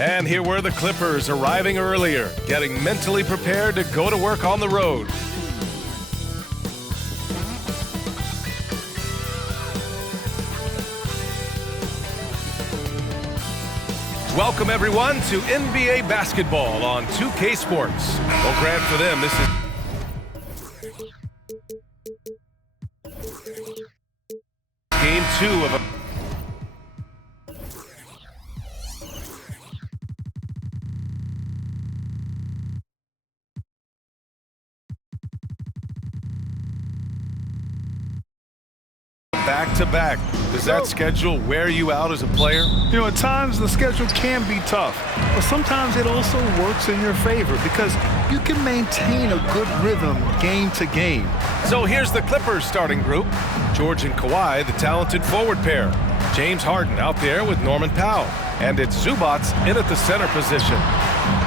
And here were the Clippers arriving earlier, getting mentally prepared to go to work on the road. Welcome everyone to NBA basketball on 2K Sports. Well, Grant, for them, this is Game 2 of a back-to-back. Does that schedule wear you out as a player? You know, at times the schedule can be tough, but sometimes it also works in your favor because you can maintain a good rhythm game to game. So here's the Clippers starting group. George and Kawhi, the talented forward pair. James Harden out there with Norman Powell. And it's Zubac in at the center position.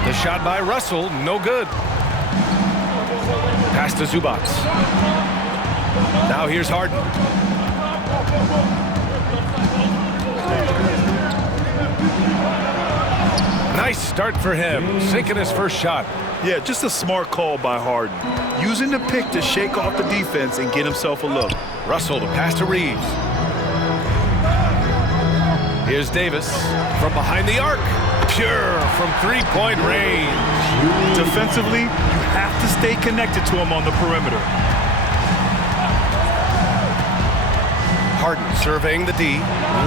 The shot by Russell, no good. Pass to Zubac. Now here's Harden. Nice start for him, sinking his first shot. Yeah, just a smart call by Harden. Using the pick to shake off the defense and get himself a look. Russell to pass to Reeves. Here's Davis from behind the arc. Pure from three-point range. Defensively, you have to stay connected to him on the perimeter. Harden surveying the D.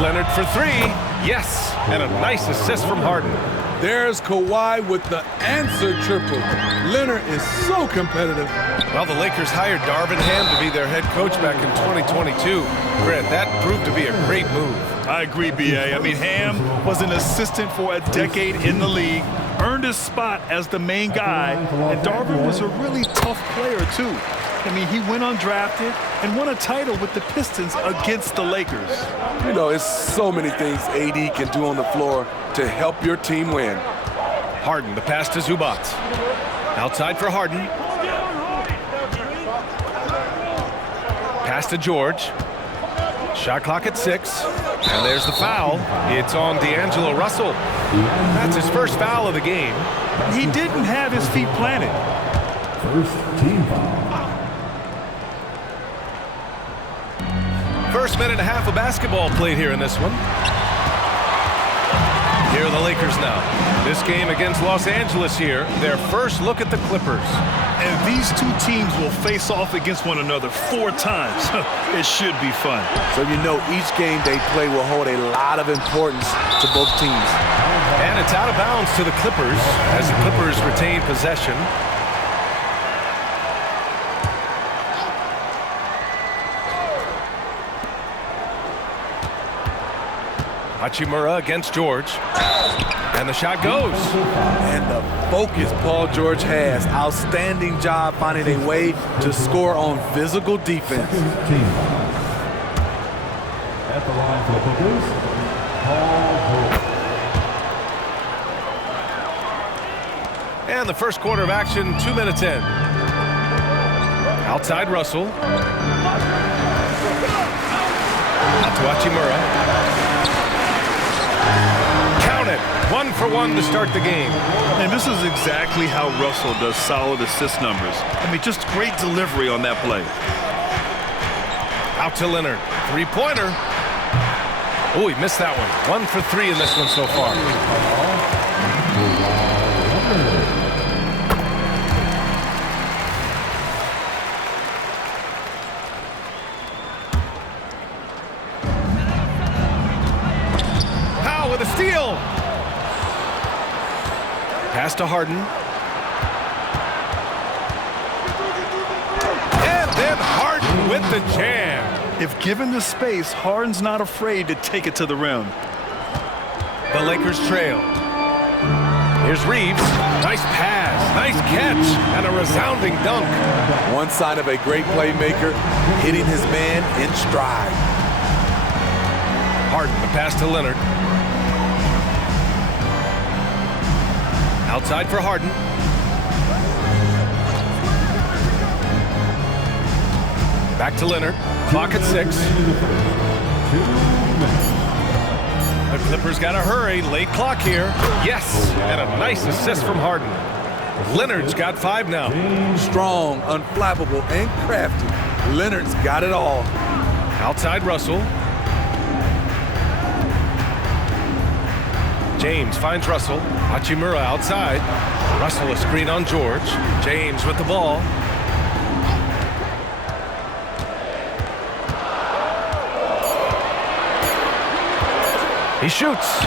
Leonard for three. Yes, and a nice assist from Harden. There's Kawhi with the answer triple. Leonard is so competitive. Well, the Lakers hired Darvin Ham to be their head coach back in 2022. Grant, that proved to be a great move. I agree, B.A. I mean, Ham was an assistant for a decade in the league, earned his spot as the main guy, and Darvin was a really tough player, too. I mean, he went undrafted and won a title with the Pistons against the Lakers. You know, it's so many things AD can do on the floor to help your team win. Harden, the pass to Zubac. Outside for Harden. Pass to George. Shot clock at 6. And there's the foul. It's on D'Angelo Russell. That's his first foul of the game. He didn't have his feet planted. First team foul. First minute and a half of basketball played here in this one. Here are the Lakers now. This game against Los Angeles here, their first look at the Clippers. And these two teams will face off against one another 4 times. It should be fun. So you know each game they play will hold a lot of importance to both teams. And it's out of bounds to the Clippers as the Clippers retain possession. Hachimura against George. And the shot goes. And the focus Paul George has. Outstanding job finding a way to score on physical defense. At the line for the Clippers, Paul George. And the first quarter of action, 2 minutes in. Outside Russell. Out to Hachimura. Count it. 1 for 1 to start the game. And this is exactly how Russell does solid assist numbers. I mean, just great delivery on that play. Out to Leonard. Three-pointer. Oh, he missed that one. 1 for 3 in this one so far. With a steal. Pass to Harden. And then Harden with the jam. If given the space, Harden's not afraid to take it to the rim. The Lakers trail. Here's Reeves. Nice pass, nice catch, and a resounding dunk. One sign of a great playmaker, hitting his man in stride. Harden, the pass to Leonard. Outside for Harden. Back to Leonard. Clock at 6. The Clippers got to hurry. Late clock here. Yes, and a nice assist from Harden. Leonard's got 5 now. Strong, unflappable, and crafty. Leonard's got it all. Outside Russell. James finds Russell. Hachimura outside. Russell a screen on George. James with the ball. He shoots.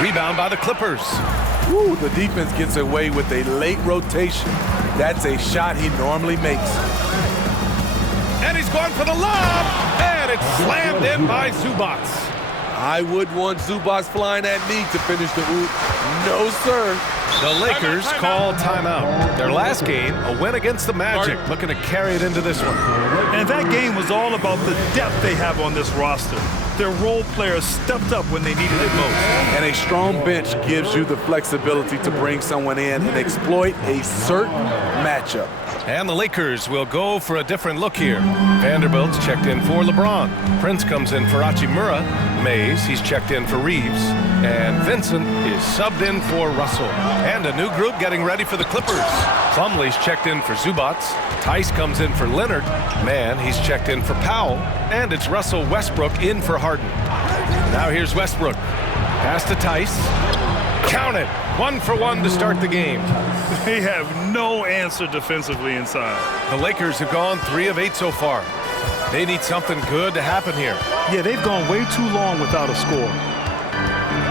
Rebound by the Clippers. Woo, the defense gets away with a late rotation. That's a shot he normally makes. And he's going for the lob. And it's slammed in by Zubats. I would want Zubats flying at me to finish the oop. No, sir. The Lakers call timeout. Their last game, a win against the Magic, looking to carry it into this one. And that game was all about the depth they have on this roster. Their role players stepped up when they needed it most. And a strong bench gives you the flexibility to bring someone in and exploit a certain matchup. And the Lakers will go for a different look here. Vanderbilt's checked in for LeBron. Prince comes in for Hachimura. Mays, he's checked in for Reeves. And Vincent is subbed in for Russell. And a new group getting ready for the Clippers. Plumlee's checked in for Zubats. Tice comes in for Leonard. Mann, he's checked in for Powell. And it's Russell Westbrook in for Harden. Now here's Westbrook. Pass to Tice. Count it. 1 for 1 to start the game. They have no answer defensively inside. The Lakers have gone 3 of 8 so far. They need something good to happen here. Yeah, they've gone way too long without a score.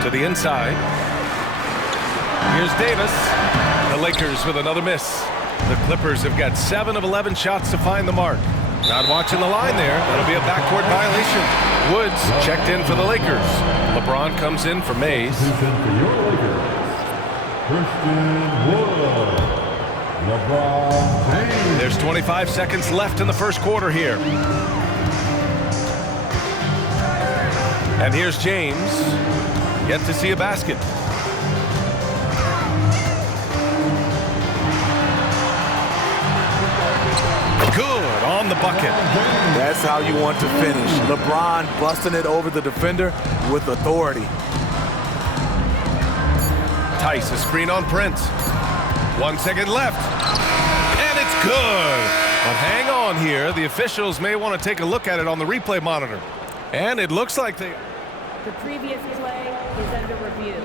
To the inside. Here's Davis. The Lakers with another miss. The Clippers have got 7 of 11 shots to find the mark. Not watching the line there. That'll be a backcourt violation. Woods checked in for the Lakers. LeBron comes in for Mays. LeBron James. There's 25 seconds left in the first quarter here. And here's James. Yet to see a basket. Good on the bucket. That's how you want to finish. LeBron busting it over the defender with authority. Tice, a screen on Prince. 1 second left. And it's good. But hang on here. The officials may want to take a look at it on the replay monitor. And it looks like they... The previous play is under review.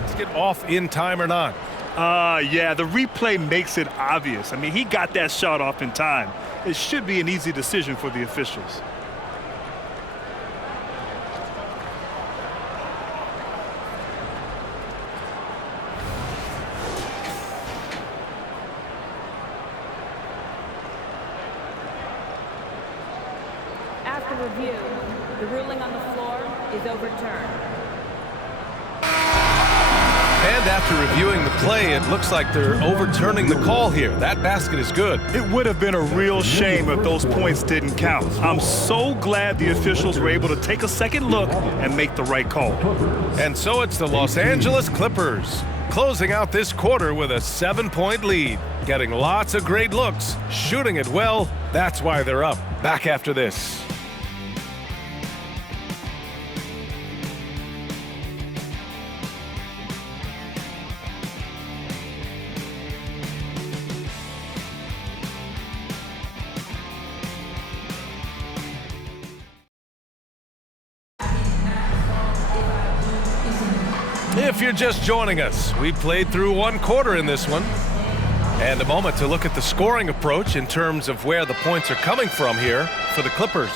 Let's get off in time or not. Yeah, the replay makes it obvious. I mean, he got that shot off in time. It should be an easy decision for the officials. After review, the ruling on the floor is overturned. And after reviewing the play, it looks like they're overturning the call here. That basket is good. It would have been a real shame if those points didn't count. I'm so glad the officials were able to take a second look and make the right call. And so it's the Los Angeles Clippers closing out this quarter with a 7-point lead. Getting lots of great looks, shooting it well. That's why they're up. Back after this. If you're just joining us, we played through 1 quarter in this one. And a moment to look at the scoring approach in terms of where the points are coming from here for the Clippers.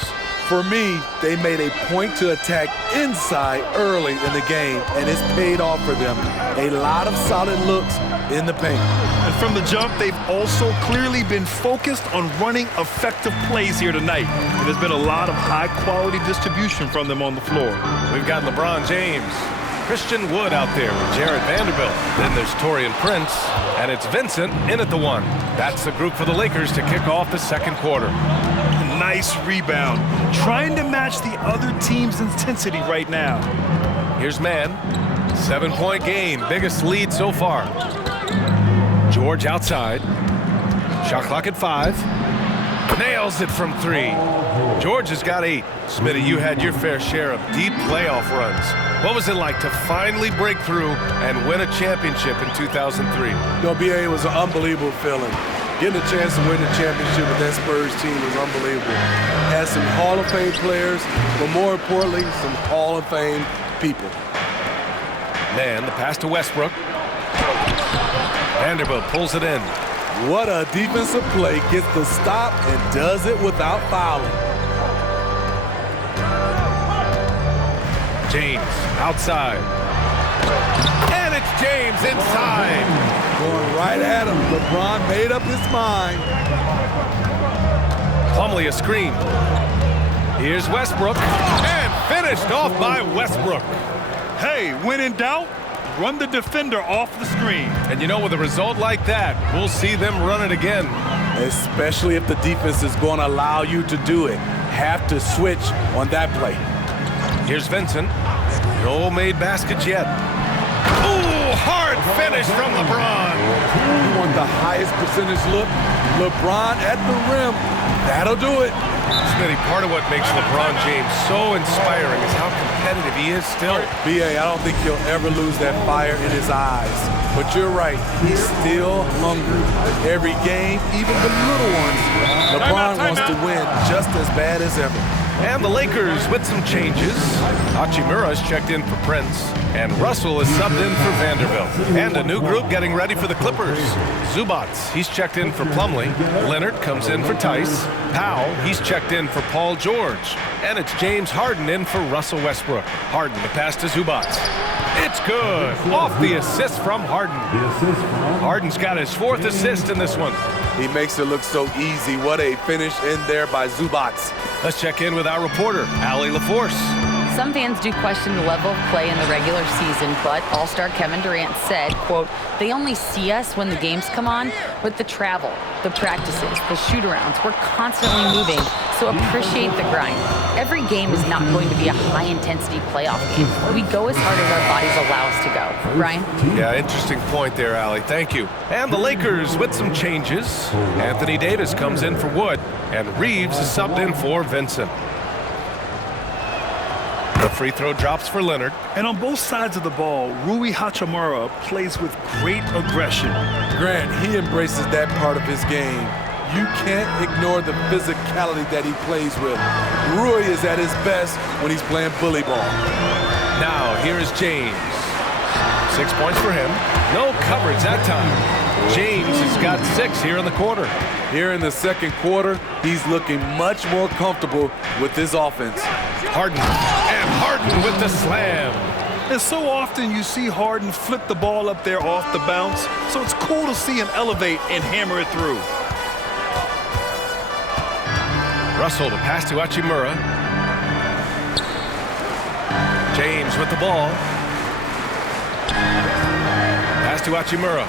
For me, they made a point to attack inside early in the game, and it's paid off for them. A lot of solid looks in the paint. And from the jump, they've also clearly been focused on running effective plays here tonight. And there's been a lot of high-quality distribution from them on the floor. We've got LeBron James, Christian Wood out there with Jared Vanderbilt. Then there's Taurean Prince, and it's Vincent in at the 1. That's the group for the Lakers to kick off the second quarter. Nice rebound. Trying to match the other team's intensity right now. Here's Mann. 7-point game. Biggest lead so far. George outside. Shot clock at 5. Nails it from 3. George has got 8. Smitty, you had your fair share of deep playoff runs. What was it like to finally break through and win a championship in 2003? No, BA, it was an unbelievable feeling. Getting a chance to win the championship with that Spurs team was unbelievable. Had some Hall of Fame players, but more importantly, some Hall of Fame people. Man, the pass to Westbrook. Vanderbilt pulls it in. What a defensive play. Gets the stop and does it without fouling. James outside. And it's James inside. Going right at him. LeBron made up his mind. Plumlee a screen. Here's Westbrook. And finished off by Westbrook. Hey, when in doubt, run the defender off the screen. And you know, with a result like that, we'll see them run it again. Especially if the defense is going to allow you to do it. Have to switch on that play. Here's Vincent. No made baskets yet. Ooh, hard finish from LeBron. You want the highest percentage look? LeBron at the rim. That'll do it. Smitty, part of what makes LeBron James so inspiring is how competitive he is still. BA, I don't think he'll ever lose that fire in his eyes. But you're right, he's still hungry. Every game, even the little ones, LeBron wants to win just as bad as ever. And the Lakers with some changes. Hachimura's checked in for Prince, and Russell is subbed in for Vanderbilt. And a new group getting ready for the Clippers. Zubats, he's checked in for Plumlee. Leonard comes in for Tice. Powell, he's checked in for Paul George. And it's James Harden in for Russell Westbrook. Harden, the pass to Zubats. It's good. Off the assist from Harden. Harden's got his 4th assist in this one. He makes it look so easy. What a finish in there by Zubats. Let's check in with our reporter, Allie LaForce. Some fans do question the level of play in the regular season, but All-Star Kevin Durant said, quote, "They only see us when the games come on, but the travel, the practices, the shoot-arounds, we're constantly moving, so appreciate the grind. Every game is not going to be a high-intensity playoff game. We go as hard as our bodies allow us to go." Brian? Yeah, interesting point there, Allie. Thank you. And the Lakers with some changes. Anthony Davis comes in for Wood, and Reeves is subbed in for Vincent. The free throw drops for Leonard. And on both sides of the ball, Rui Hachimura plays with great aggression. Grant, he embraces that part of his game. You can't ignore the physicality that he plays with. Rui is at his best when he's playing bully ball. Now, here is James. 6 points for him. No coverage that time. James has got 6 here in the quarter. Here in the second quarter, he's looking much more comfortable with his offense. Harden, and Harden with the slam. And so often you see Harden flip the ball up there off the bounce, so it's cool to see him elevate and hammer it through. Russell to pass to Hachimura. James with the ball. Pass to Hachimura.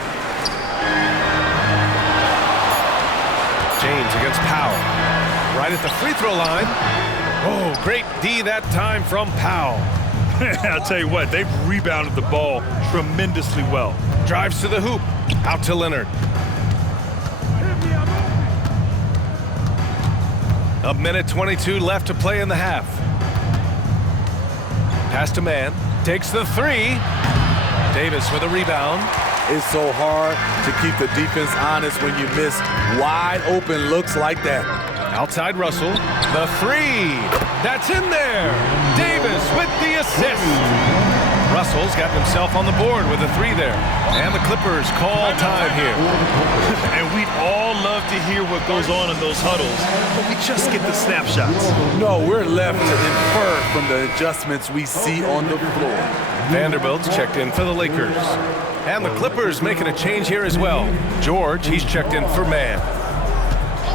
James against Powell. Right at the free throw line. Oh, great D that time from Powell. I'll tell you what, they've rebounded the ball tremendously well. Drives to the hoop. Out to Leonard. A minute 22 left to play in the half. Pass to Man. Takes the 3. Davis with a rebound. It's so hard to keep the defense honest when you miss wide open looks like that. Outside Russell. The 3. That's in there. Davis with the assist. Russell's got himself on the board with a 3 there. And the Clippers call time here. And we'd all love to hear what goes on in those huddles, but we just get the snapshots. No, we're left to infer from the adjustments we see on the floor. Vanderbilt's checked in for the Lakers. And the Clippers making a change here as well. George, he's checked in for Man.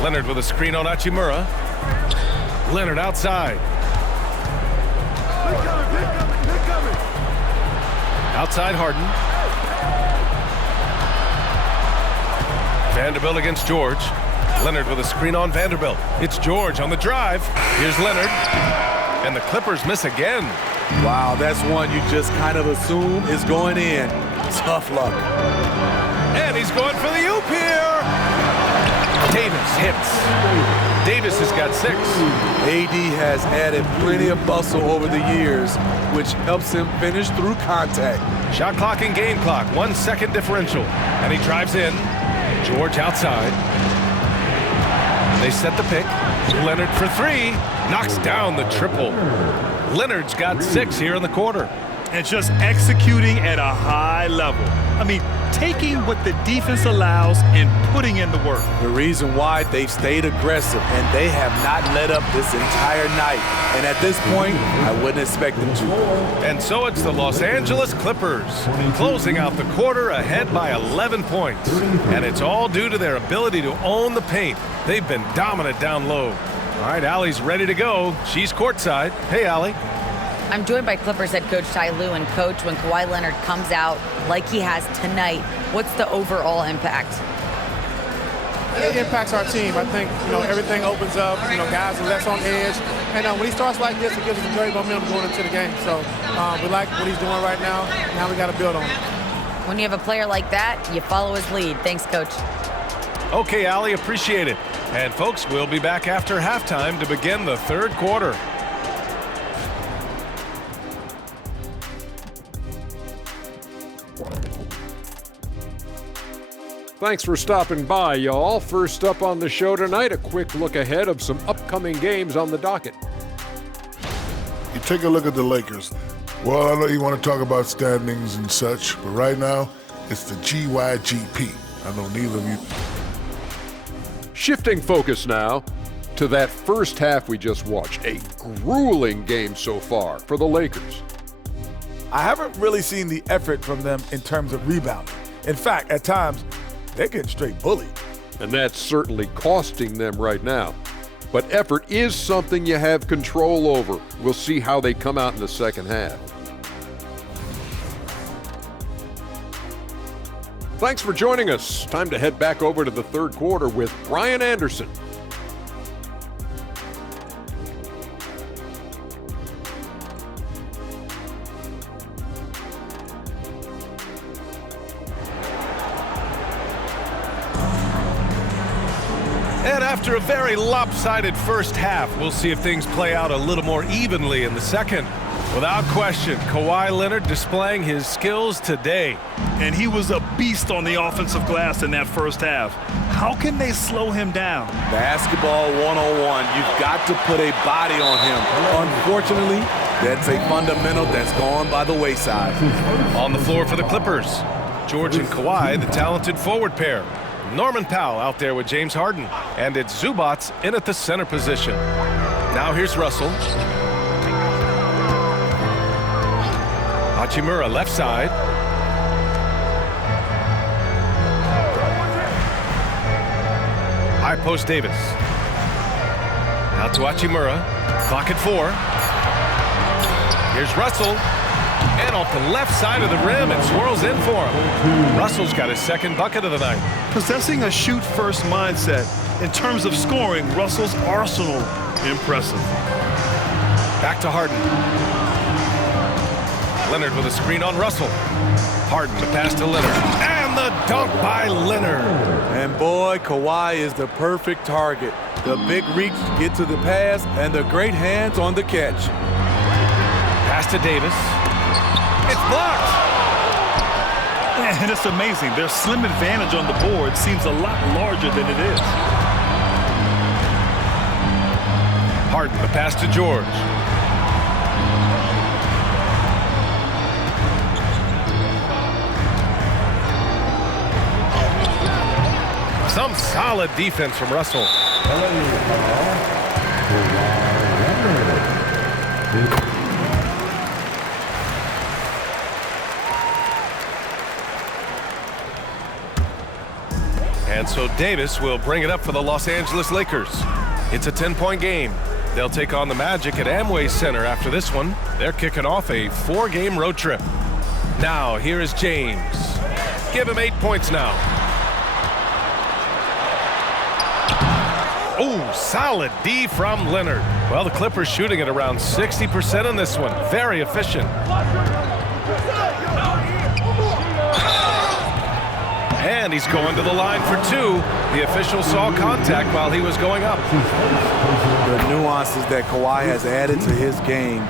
Leonard with a screen on Hachimura. Leonard outside. Outside Harden. Vanderbilt against George. Leonard with a screen on Vanderbilt. It's George on the drive. Here's Leonard. And the Clippers miss again. Wow, that's one you just kind of assume is going in. Tough luck. And he's going for the oop here. Davis hits. Davis has got 6. AD has added plenty of bustle over the years, which helps him finish through contact. Shot clock and game clock, 1 second differential. And he drives in. George outside. They set the pick. Leonard for 3. Knocks down the triple. Leonard's got 6 here in the quarter. And just executing at a high level. I mean, taking what the defense allows and putting in the work. The reason why they've stayed aggressive and they have not let up this entire night. And at this point, I wouldn't expect them to. And so it's the Los Angeles Clippers closing out the quarter ahead by 11 points. And it's all due to their ability to own the paint. They've been dominant down low. All right, Allie's ready to go. She's courtside. Hey, Allie. I'm joined by Clippers head coach Ty Lue. And coach, when Kawhi Leonard comes out like he has tonight, what's the overall impact? It impacts our team. I think, everything opens up, guys are less on edge. And when he starts like this, it gives us a great momentum going into the game. So we like what he's doing right now. Now we got to build on it. When you have a player like that, you follow his lead. Thanks, coach. Okay, Allie, appreciate it. And folks, we'll be back after halftime to begin the third quarter. Thanks for stopping by, y'all. First up on the show tonight, a quick look ahead of some upcoming games on the docket. You take a look at the Lakers. Well, I know you want to talk about standings and such, but right now, it's the GYGP. I know neither of you. Shifting focus now to that first half we just watched. A grueling game so far for the Lakers. I haven't really seen the effort from them in terms of rebounding. In fact, at times, they're getting straight bullied. And that's certainly costing them right now. But effort is something you have control over. We'll see how they come out in the second half. Thanks for joining us. Time to head back over to the third quarter with Brian Anderson. And after a very lopsided first half, we'll see if things play out a little more evenly in the second. Without question, Kawhi Leonard displaying his skills today. And he was a beast on the offensive glass in that first half. How can they slow him down? Basketball 101, you've got to put a body on him. Unfortunately, that's a fundamental that's gone by the wayside. On the floor for the Clippers, George and Kawhi, the talented forward pair. Norman Powell out there with James Harden. And it's Zubac in at the center position. Now here's Russell. Hachimura left side. High post Davis. Out to Hachimura. Clock at 4. Here's Russell. And off the left side of the rim, it swirls in for him. Russell's got his second bucket of the night. Possessing a shoot-first mindset, in terms of scoring, Russell's arsenal, impressive. Back to Harden. Leonard with a screen on Russell. Harden the pass to Leonard. And the dunk by Leonard. And boy, Kawhi is the perfect target. The big reach to get to the pass and the great hands on the catch. Pass to Davis. It's blocked. And it's amazing. Their slim advantage on the board seems a lot larger than it is. Harden the pass to George. Some solid defense from Russell. And so Davis will bring it up for the Los Angeles Lakers. It's a 10-point game. They'll take on the Magic at Amway Center after this one. They're kicking off a 4-game road trip. Now, here is James. Give him 8 points now. Oh, solid D from Leonard. Well, the Clippers shooting at around 60% in this one. Very efficient. And he's going to the line for two. The official saw contact while he was going up. The nuances that Kawhi has added to his game.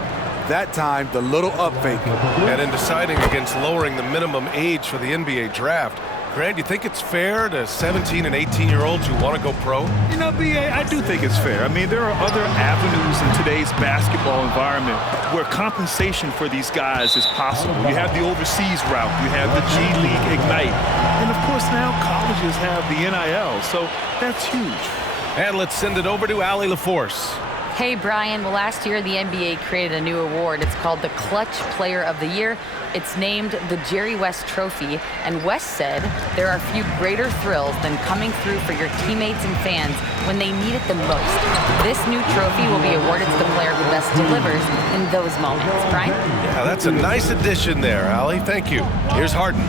That time, the little up fake. And in deciding against lowering the minimum age for the NBA draft, Grant, you think it's fair to 17 and 18-year-olds who want to go pro? You know, B.A., I do think it's fair. I mean, there are other avenues in today's basketball environment where compensation for these guys is possible. You have the overseas route. You have the G League Ignite. And, of course, now colleges have the NIL, so that's huge. And let's send it over to Allie LaForce. Hey, Brian. Well, last year, the NBA created a new award. It's called the Clutch Player of the Year. It's named the Jerry West Trophy. And West said there are few greater thrills than coming through for your teammates and fans when they need it the most. This new trophy will be awarded to the player who best delivers in those moments. Brian? Yeah, that's a nice addition there, Allie. Thank you. Here's Harden.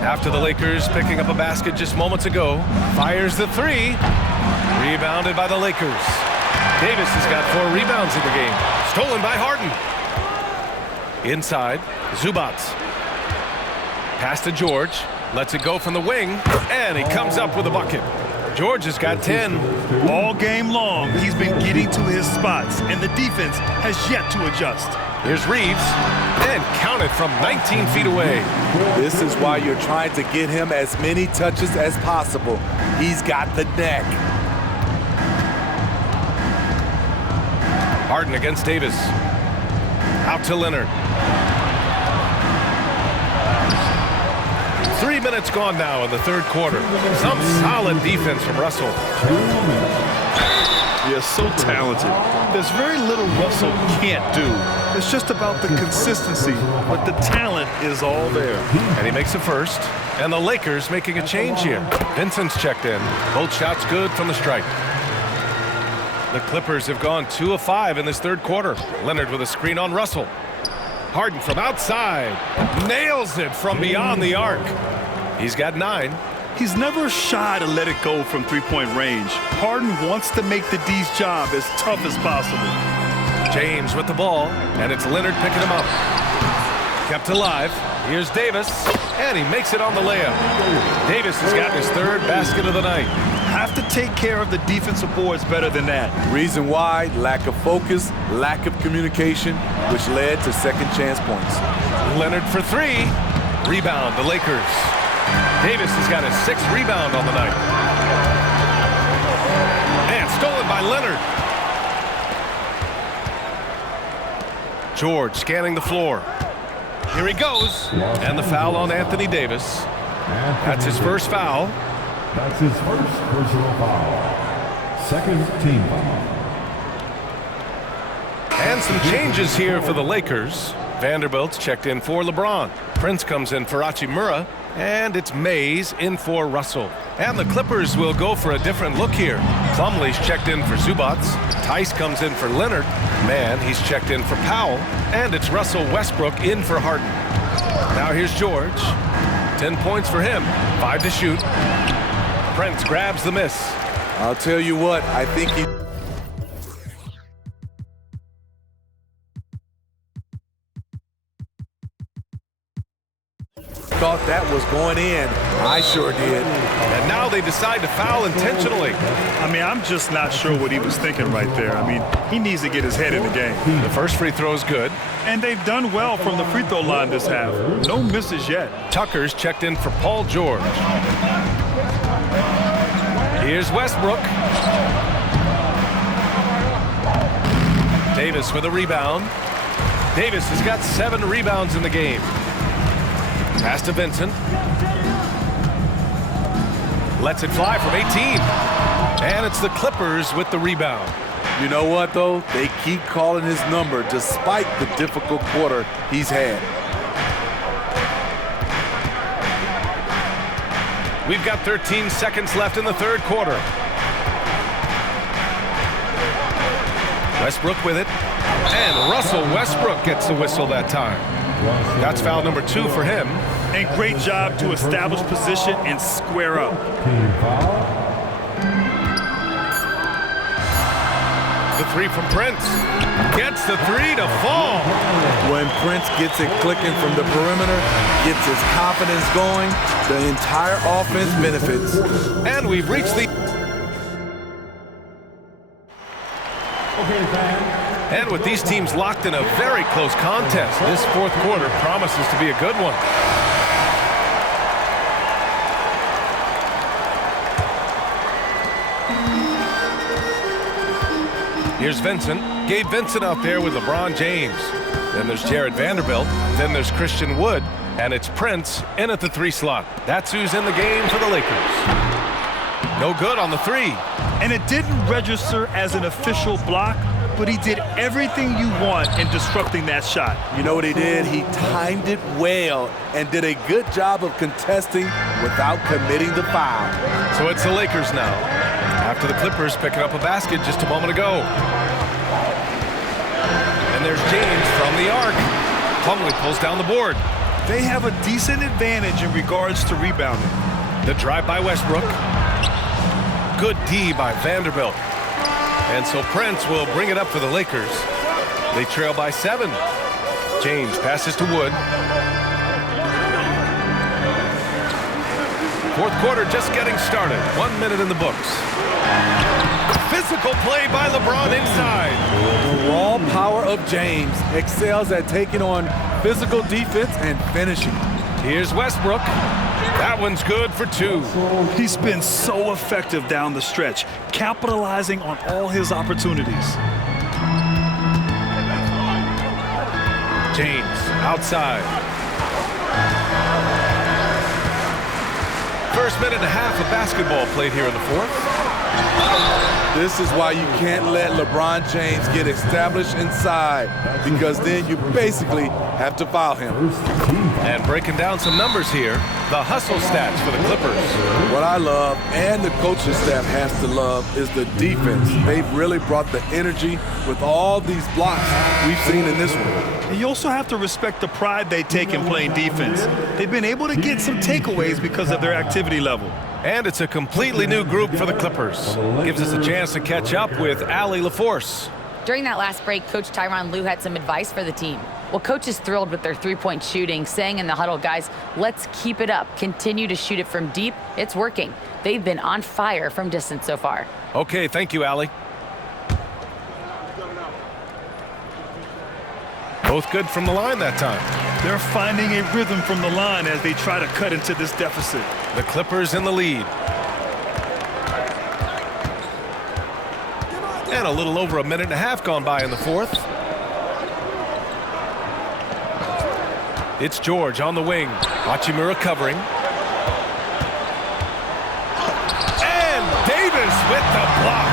After the Lakers picking up a basket just moments ago, fires the three. Rebounded by the Lakers. Davis has got 4 rebounds in the game. Stolen by Harden. Inside, Zubac. Pass to George. Lets it go from the wing. And he comes up with a bucket. George has got 10. All game long, he's been getting to his spots, and the defense has yet to adjust. Here's Reeves. And counted from 19 feet away. This is why you're trying to get him as many touches as possible. He's got the neck. Harden against Davis. Out to Leonard. 3 minutes gone now in the third quarter. Some solid defense from Russell. He is so talented. There's very little Russell can't do. It's just about the consistency, but the talent is all there. And he makes a first. And the Lakers making a change here. Vincent's checked in. Both shots good from the stripe. The Clippers have gone 2 of 5 in this third quarter. Leonard with a screen on Russell. Harden from outside. Nails it from beyond the arc. He's got 9. He's never shy to let it go from three-point range. Harden wants to make the D's job as tough as possible. James with the ball, and it's Leonard picking him up. Kept alive. Here's Davis, and he makes it on the layup. Davis has got his 3rd basket of the night. Have to take care of the defensive boards better than that. Reason why, lack of focus, lack of communication, which led to second chance points. Leonard for 3. Rebound, the Lakers. Davis has got his 6th rebound on the night. And stolen by Leonard. George scanning the floor. Here he goes. And the foul on Anthony Davis. That's his first foul. That's his first personal foul. Second team foul. And some changes here for the Lakers. Vanderbilt's checked in for LeBron. Prince comes in for Hachimura. And it's Mays in for Russell. And the Clippers will go for a different look here. Plumlee's checked in for Zubac. Tice comes in for Leonard. Mann, he's checked in for Powell. And it's Russell Westbrook in for Harden. Now here's George. 10 points for him. 5 to shoot. Prince grabs the miss. I'll tell you what, I think he thought that was going in. I sure did. And now they decide to foul intentionally. I mean, I'm just not sure what he was thinking right there. I mean, he needs to get his head in the game. The first free throw is good. And they've done well from the free throw line this half. No misses yet. Tucker's checked in for Paul George. Here's Westbrook. Davis with a rebound. Davis has got 7 rebounds in the game. Pass to Vincent. Lets it fly from 18. And it's the Clippers with the rebound. You know what, though? They keep calling his number despite the difficult quarter he's had. We've got 13 seconds left in the third quarter. Westbrook with it. And Russell Westbrook gets the whistle that time. That's foul number 2 for him. And great job to establish position and square up. The three from Prince. Gets the three to fall. When Prince gets it clicking from the perimeter, gets his confidence going, the entire offense benefits. And we've reached the... And with these teams locked in a very close contest, this fourth quarter promises to be a good one. Here's Vincent. Gabe Vincent out there with LeBron James. Then there's Jared Vanderbilt. Then there's Christian Wood. And it's Prince in at the three slot. That's who's in the game for the Lakers. No good on the three. And it didn't register as an official block, but he did everything you want in disrupting that shot. You know what he did? He timed it well and did a good job of contesting without committing the foul. So it's the Lakers now, after the Clippers picking up a basket just a moment ago. And there's James from the arc. Plumlee pulls down the board. They have a decent advantage in regards to rebounding. The drive by Westbrook. Good D by Vanderbilt. And so Prince will bring it up for the Lakers. They trail by 7. James passes to Wood. Fourth quarter just getting started. 1 minute in the books. Physical play by LeBron inside. The raw power of James excels at taking on physical defense and finishing. Here's Westbrook. That one's good for 2. He's been so effective down the stretch, capitalizing on all his opportunities. James outside. First minute and a half of basketball played here in the fourth. This is why you can't let LeBron James get established inside, because then you basically have to foul him. And breaking down some numbers here, the hustle stats for the Clippers. What I love, and the coaching staff has to love, is the defense. They've really brought the energy with all these blocks we've seen in this one. And you also have to respect the pride they take in playing defense. They've been able to get some takeaways because of their activity level. And it's a completely new group for the Clippers. Gives us a chance to catch up with Allie LaForce. During that last break, Coach Tyronn Lue had some advice for the team. Well, Coach is thrilled with their three-point shooting, saying in the huddle, guys, let's keep it up. Continue to shoot it from deep. It's working. They've been on fire from distance so far. Okay, thank you, Allie. Both good from the line that time. They're finding a rhythm from the line as they try to cut into this deficit. The Clippers in the lead. And a little over a minute and a half gone by in the fourth. It's George on the wing. Hachimura covering. And Davis with the block.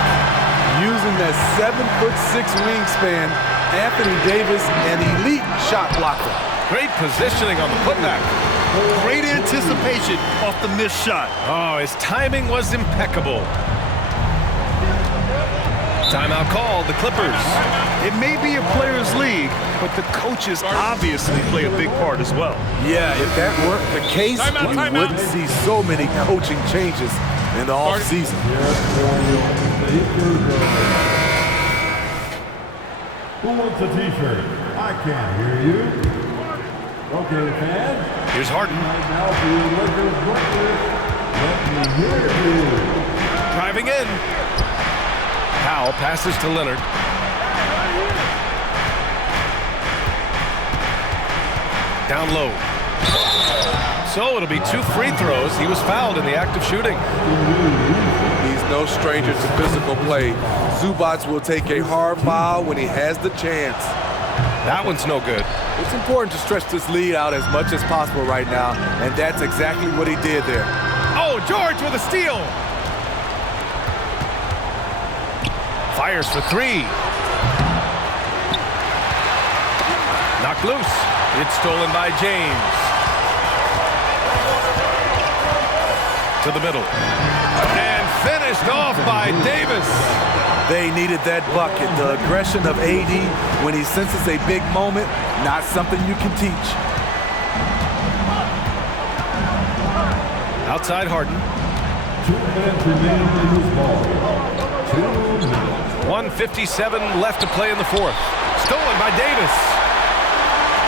Using that 7'6" wingspan, Anthony Davis, an elite shot blocker. Great positioning on the putback. Great anticipation off the missed shot. Oh, his timing was impeccable. Timeout called, the Clippers. It may be a players' league, but the coaches obviously play a big part as well. Yeah, if that weren't the case, we wouldn't see so many coaching changes in the offseason. Who wants a t-shirt? I can't hear you. Okay, fans. Here's Harden. Right now for your Lakers breakfast, let me hear you. Driving in. Powell passes to Leonard. Down low. So it'll be 2 free throws. He was fouled in the act of shooting. He's no stranger to physical play. Zubac will take a hard foul when he has the chance. That one's no good. It's important to stretch this lead out as much as possible right now, and that's exactly what he did there. Oh, George with a steal. Fires for 3. Knocked loose. It's stolen by James. To the middle. And finished off by Davis. They needed that bucket. The aggression of AD when he senses a big moment, not something you can teach. Outside Harden. 2 minutes remaining in this ball. 2 1:57 left to play in the fourth. Stolen by Davis.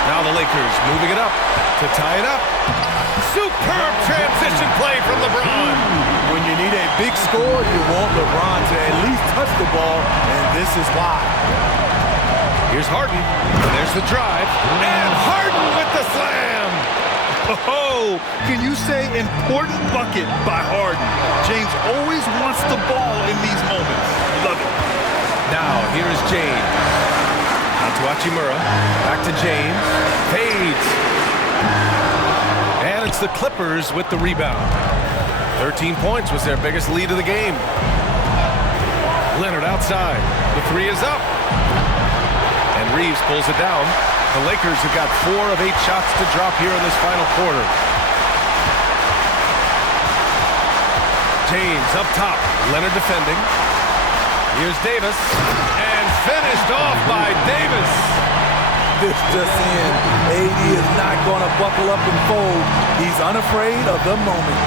Now the Lakers moving it up to tie it up. Superb transition play from LeBron. When you need a big score, you want LeBron to at least touch the ball, and this is why. Here's Harden. There's the drive. And Harden with the slam. Oh, can you say important bucket by Harden? James always wants the ball in these moments. Love it. Now, here's James. Out to Hachimura. Back to James. Fades. And it's the Clippers with the rebound. 13 points was their biggest lead of the game. Leonard outside. The three is up. And Reeves pulls it down. The Lakers have got 4 of 8 shots to drop here in this final quarter. James up top. Leonard defending. Here's Davis. And finished off by Davis. This just in. AD is not going to buckle up and fold. He's unafraid of the moment.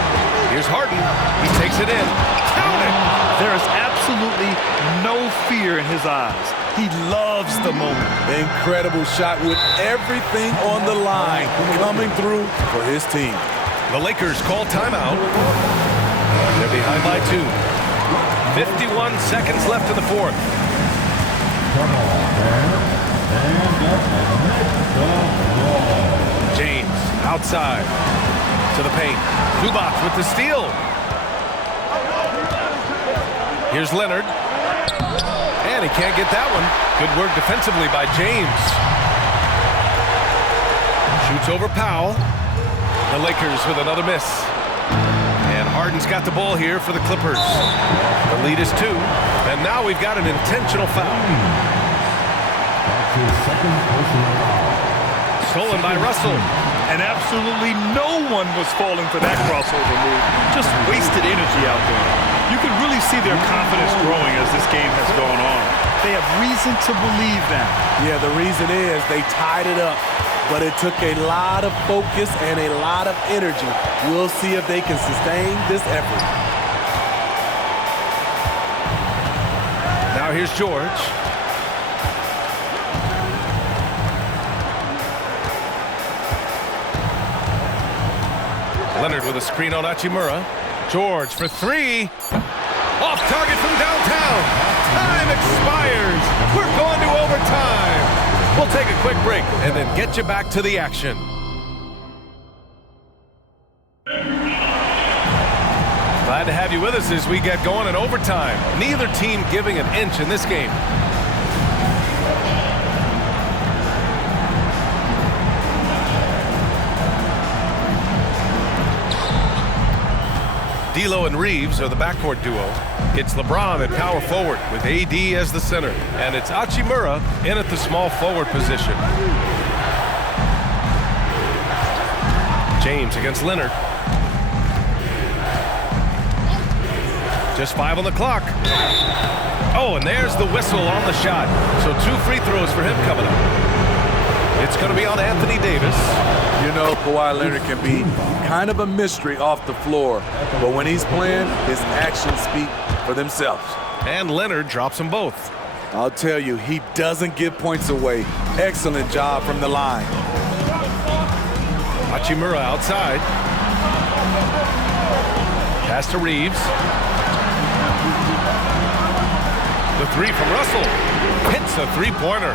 Here's Harden. He takes it in. Count it! There is absolutely no fear in his eyes. He loves the moment. Incredible shot with everything on the line coming through for his team. The Lakers call timeout. They're behind by 2. 51 seconds left in the fourth. James outside to the paint. Zubac with the steal. Here's Leonard. And he can't get that one. Good work defensively by James. Shoots over Powell. The Lakers with another miss. And Harden's got the ball here for the Clippers. The lead is 2. And now we've got an intentional foul. Stolen by Russell. And absolutely no one was falling for that crossover move. Just wasted energy out there. You can really see their confidence growing as this game has gone on. They have reason to believe that. Yeah, the reason is they tied it up, but it took a lot of focus and a lot of energy. We'll see if they can sustain this effort. Now here's George. Leonard with a screen on Hachimura. George for 3. Off target from downtown. Time expires. We're going to overtime. We'll take a quick break and then get you back to the action. Glad to have you with us as we get going in overtime. Neither team giving an inch in this game. D'Lo and Reeves are the backcourt duo. It's LeBron at power forward with AD as the center. And it's Hachimura in at the small forward position. James against Leonard. Just 5 on the clock. Oh, and there's the whistle on the shot. So 2 free throws for him coming up. It's going to be on Anthony Davis. You know, Kawhi Leonard can be kind of a mystery off the floor, but when he's playing, his actions speak for themselves. And Leonard drops them both. I'll tell you, he doesn't give points away. Excellent job from the line. Hachimura outside. Pass to Reeves. The 3 from Russell. Hits a 3-pointer.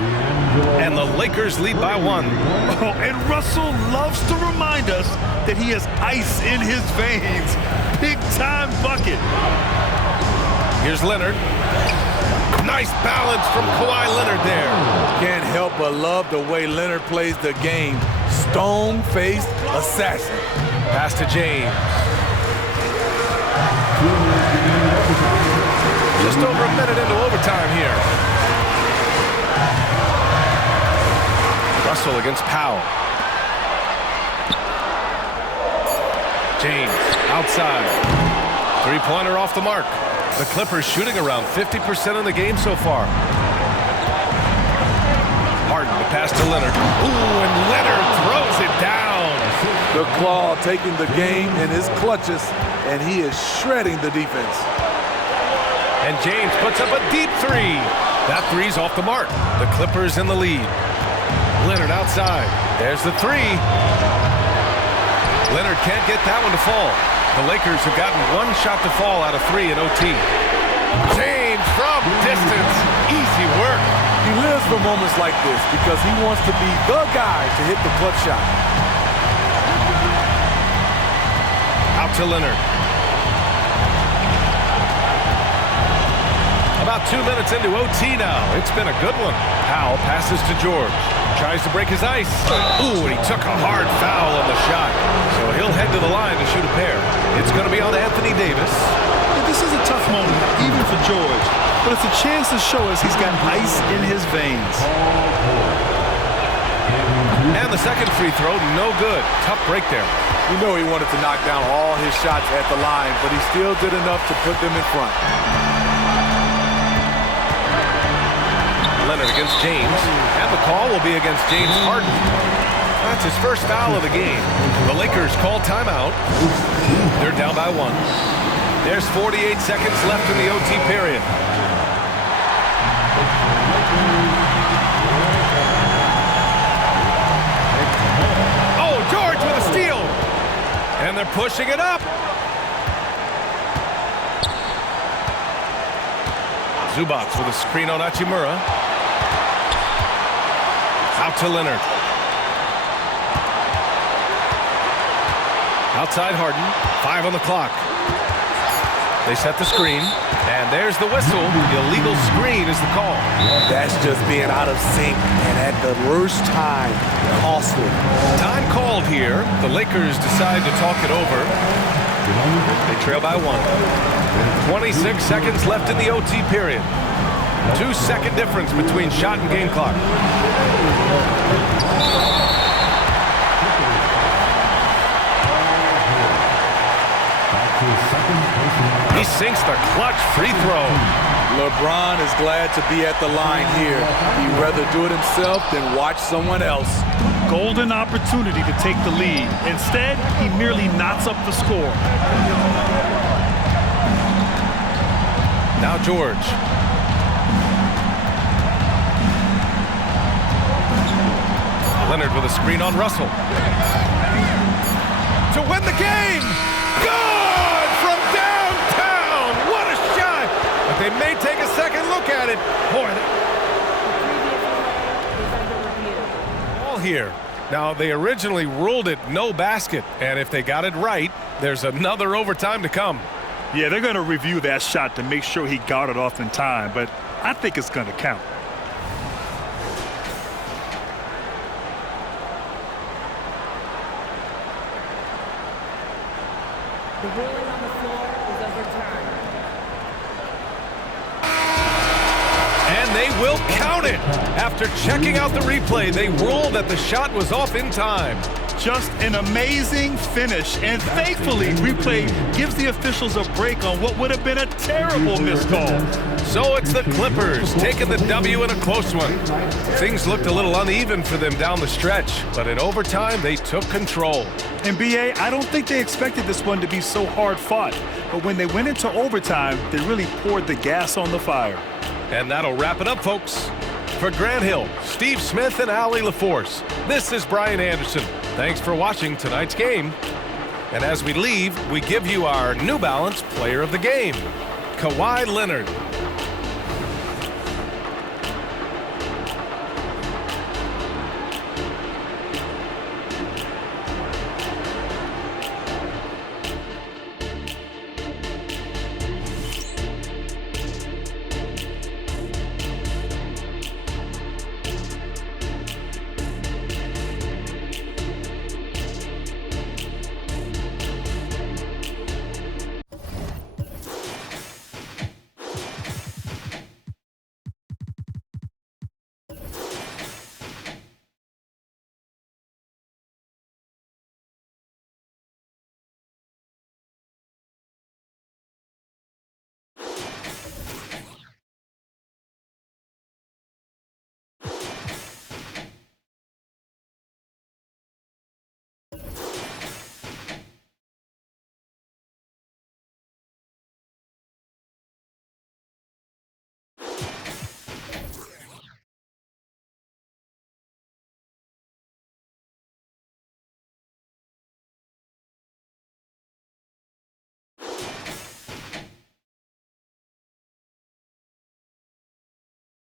And the Lakers lead by 1. Oh, and Russell loves to remind us that he has ice in his veins. Big-time bucket. Here's Leonard. Nice balance from Kawhi Leonard there. Can't help but love the way Leonard plays the game. Stone-faced assassin. Pass to James. Just over a minute into overtime here. Russell against Powell. James outside. 3-pointer off the mark. The Clippers shooting around 50% in the game so far. Harden the pass to Leonard. Ooh, and Leonard throws it down. The Claw taking the game in his clutches, and he is shredding the defense. And James puts up a deep three. That three's off the mark. The Clippers in the lead. Leonard outside. There's the three. Leonard can't get that one to fall. The Lakers have gotten one shot to fall out of three in OT. James from distance. Easy work. He lives for moments like this because he wants to be the guy to hit the clutch shot. Out to Leonard. About 2 minutes into OT now. It's been a good one. Powell passes to George. Tries to break his ice. Ooh, and he took a hard foul on the shot. So he'll head to the line to shoot a pair. It's going to be on Anthony Davis. Yeah, this is a tough moment, even for George. But it's a chance to show us he's got ice in his veins. And the second free throw, no good. Tough break there. You know he wanted to knock down all his shots at the line, but he still did enough to put them in front. Leonard against James, and the call will be against James Harden. That's his first foul of the game. The Lakers call timeout. They're down by one. There's 48 seconds left in the OT period. Oh, George with a steal. And they're pushing it up. Zubac with a screen on Hachimura. Out to Leonard. Outside Harden. 5 on the clock. They set the screen. And there's the whistle. The illegal screen is the call. That's just being out of sync and at the worst time. Costly. Time called here. The Lakers decide to talk it over. They trail by one. 26 seconds left in the OT period. 2-second difference between shot and game clock. He sinks the clutch free throw. LeBron is glad to be at the line here. He'd rather do it himself than watch someone else. Golden opportunity to take the lead. Instead, he merely knots up the score. Now George. Leonard with a screen on Russell. To win the game! Good from downtown! What a shot! But they may take a second look at it. Boy, all here. Now, they originally ruled it no basket, and if they got it right, there's another overtime to come. Yeah, they're going to review that shot to make sure he got it off in time, but I think it's going to count. The ruling on the floor is overturned. And they will count it. After checking out the replay, they rule that the shot was off in time. Just an amazing finish, and thankfully, replay gives the officials a break on what would have been a terrible missed call. So it's the Clippers taking the W in a close one. Things looked a little uneven for them down the stretch, but in overtime, they took control. And BA, I don't think they expected this one to be so hard fought, but when they went into overtime, they really poured the gas on the fire. And that'll wrap it up, folks. For Grant Hill, Steve Smith, and Allie LaForce, this is Brian Anderson. Thanks for watching tonight's game. And as we leave, we give you our New Balance Player of the Game, Kawhi Leonard.